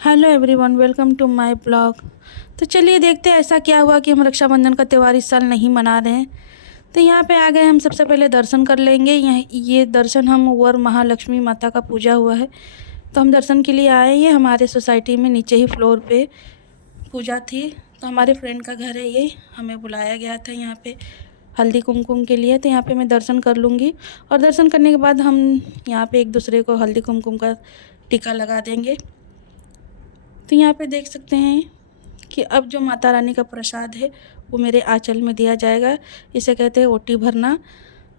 Hello everyone, welcome to my blog. तो चलिए देखते हैं ऐसा क्या हुआ कि हम रक्षाबंधन का त्यौहार इस साल नहीं मना रहे हैं। तो यहाँ पे आ गए। हम सबसे पहले दर्शन कर लेंगे। ये दर्शन हम वर महालक्ष्मी माता का पूजा हुआ है, तो हम दर्शन के लिए आए। ये हमारे सोसाइटी में नीचे ही फ्लोर पे पूजा थी, तो हमारे फ्रेंड का घर है ये, हमें बुलाया गया था यहाँ पे हल्दी कुमकुम के लिए। तो यहाँ पे मैं दर्शन कर लूँगी और दर्शन करने के बाद हम यहाँ पे एक दूसरे को हल्दी कुमकुम का टीका लगा देंगे। तो यहाँ पे देख सकते हैं कि अब जो माता रानी का प्रसाद है वो मेरे आंचल में दिया जाएगा। इसे कहते हैं ओटी भरना।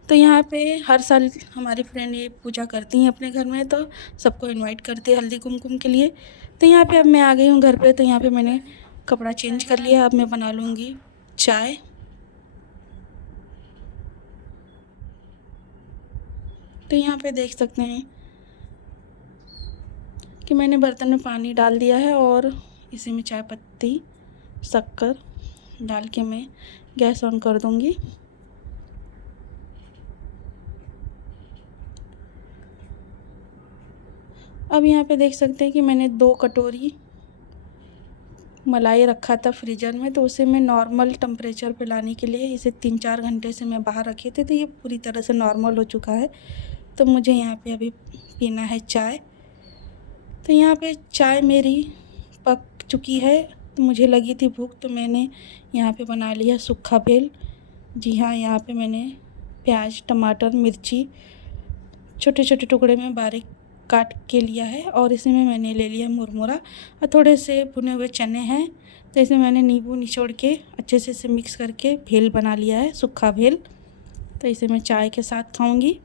तो यहाँ पे हर साल हमारी फ्रेंड ये पूजा करती हैं अपने घर में, तो सबको इनवाइट करते हैं हल्दी कुमकुम के लिए। तो यहाँ पे अब मैं आ गई हूँ घर पे। तो यहाँ पे मैंने कपड़ा चेंज कर लिया। अब मैं बना लूँगी चाय। तो यहाँ पे देख सकते हैं कि मैंने बर्तन में पानी डाल दिया है और इसी में चाय पत्ती शक्कर डाल के मैं गैस ऑन कर दूँगी। अब यहाँ पे देख सकते हैं कि मैंने 2 कटोरी मलाई रखा था फ्रीज़र में, तो उसे मैं नॉर्मल टेम्परेचर पे लाने के लिए इसे 3-4 घंटे से मैं बाहर रखे थे, तो ये पूरी तरह से नॉर्मल हो चुका है। तो मुझे यहाँ पे अभी पीना है चाय। तो यहाँ पे चाय मेरी पक चुकी है, तो मुझे लगी थी भूख, तो मैंने यहाँ पे बना लिया सूखा भेल। जी हाँ, यहाँ पे मैंने प्याज टमाटर मिर्ची छोटे छोटे टुकड़े में बारीक काट के लिया है और इसमें मैंने ले लिया मुरमुरा और थोड़े से भुने हुए चने हैं। तो इसमें मैंने नींबू निचोड़ के अच्छे से इसे मिक्स करके भेल बना लिया है, सूखा भेल। तो इसे मैं चाय के साथ खाऊंगी।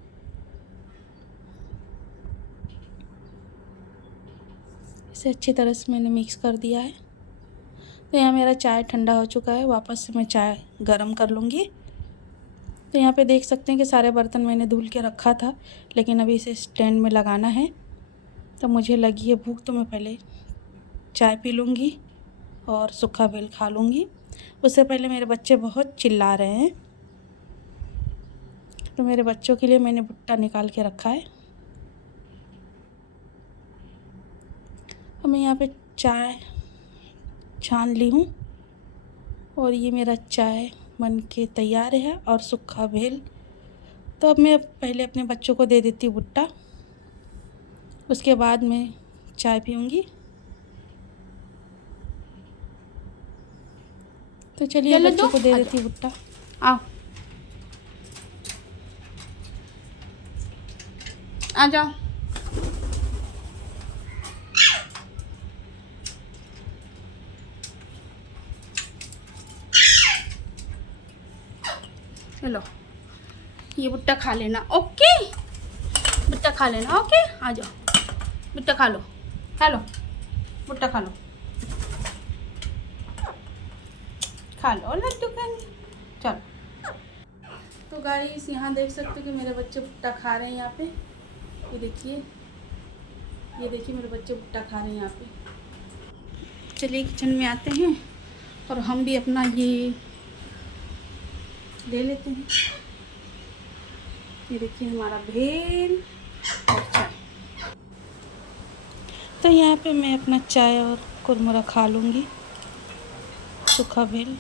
इसे अच्छी तरह से मैंने मिक्स कर दिया है। तो यहाँ मेरा चाय ठंडा हो चुका है। वापस से मैं चाय गरम कर लूँगी। तो यहाँ पे देख सकते हैं कि सारे बर्तन मैंने धुल के रखा था, लेकिन अभी इसे स्टैंड में लगाना है। तो मुझे लगी है भूख, तो मैं पहले चाय पी लूँगी और सूखा बेल खा लूँगी। उससे पहले मेरे बच्चे बहुत चिल्ला रहे हैं, तो मेरे बच्चों के लिए मैंने भुट्टा निकाल के रखा है। अब मैं यहाँ पे चाय छान ली हूँ और ये मेरा चाय बन के तैयार है और सूखा भेल। तो अब मैं पहले अपने बच्चों को दे देती हूँ भुट्टा, उसके बाद मैं चाय पीऊँगी। तो चलिए बच्चों को दे देती हूँ भुट्टा। आओ आ जाओ। चलो ये भुट्टा खा लेना, ओके? भुट्टा खा लेना, ओके? आ जाओ, भुट्टा खा लो, खा लो, भुट्टा खा लो, खा लो लड्डू खानी। चलो। तो गाइस यहाँ देख सकते हो कि मेरे बच्चे भुट्टा खा रहे हैं। यहाँ पे ये देखिए मेरे बच्चे भुट्टा खा रहे हैं यहाँ पे। चलिए किचन में आते हैं और हम भी अपना ये ले लेते हैं। ये देखिए हमारा भेल और चाय। तो यहाँ पे मैं अपना चाय और कुरमुरा खा लूँगी, सूखा भेल।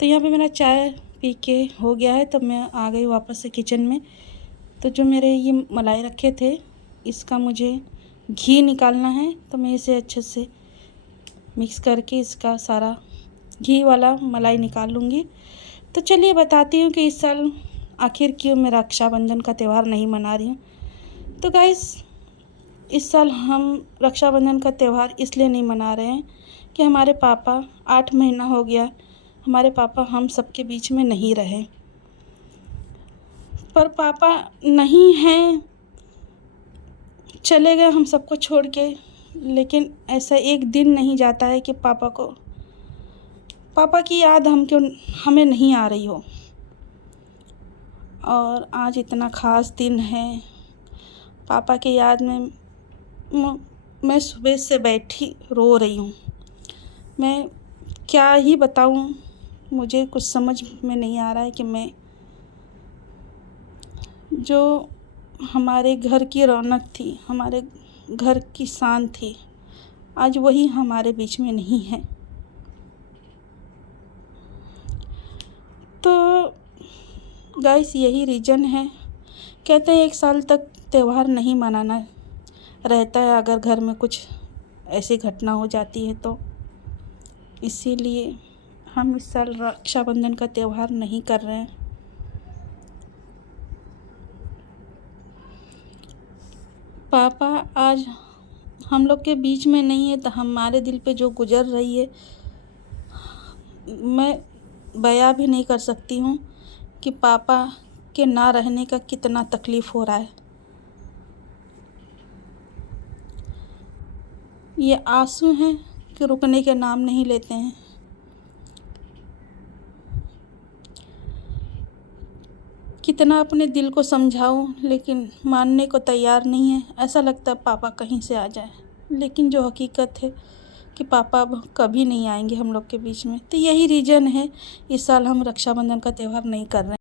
तो यहाँ पे मेरा चाय पी के हो गया है, तब मैं आ गई वापस से किचन में। तो जो मेरे ये मलाई रखे थे, इसका मुझे घी निकालना है। तो मैं इसे अच्छे से मिक्स करके इसका सारा घी वाला मलाई निकाल लूँगी। तो चलिए बताती हूँ कि इस साल आखिर क्यों मैं रक्षाबंधन का त्यौहार नहीं मना रही हूँ। तो गाइस इस साल हम रक्षाबंधन का त्यौहार इसलिए नहीं मना रहे हैं कि हमारे पापा 8 महीना हो गया, हमारे पापा हम सबके बीच में नहीं रहे। पर पापा नहीं हैं, चले गए हम सबको छोड़ के, लेकिन ऐसा एक दिन नहीं जाता है कि पापा की याद हमें नहीं आ रही हो। और आज इतना ख़ास दिन है, पापा की याद में मैं सुबह से बैठी रो रही हूँ। मैं क्या ही बताऊँ, मुझे कुछ समझ में नहीं आ रहा है कि मैं जो हमारे घर की रौनक थी, हमारे घर की शान थी, आज वही हमारे बीच में नहीं है। तो गाइस यही रीज़न है, कहते हैं 1 साल तक त्यौहार नहीं मनाना रहता है अगर घर में कुछ ऐसी घटना हो जाती है तो। इसीलिए हम इस साल रक्षाबंधन का त्यौहार नहीं कर रहे हैं। पापा आज हम लोग के बीच में नहीं है तो हमारे दिल पे जो गुजर रही है मैं बयां भी नहीं कर सकती हूँ कि पापा के ना रहने का कितना तकलीफ़ हो रहा है। ये आंसू हैं कि रुकने के नाम नहीं लेते हैं। कितना अपने दिल को समझाऊं लेकिन मानने को तैयार नहीं है। ऐसा लगता है पापा कहीं से आ जाए, लेकिन जो हकीकत है कि पापा अब कभी नहीं आएंगे हम लोग के बीच में। तो यही रीज़न है इस साल हम रक्षाबंधन का त्यौहार नहीं कर रहे हैं।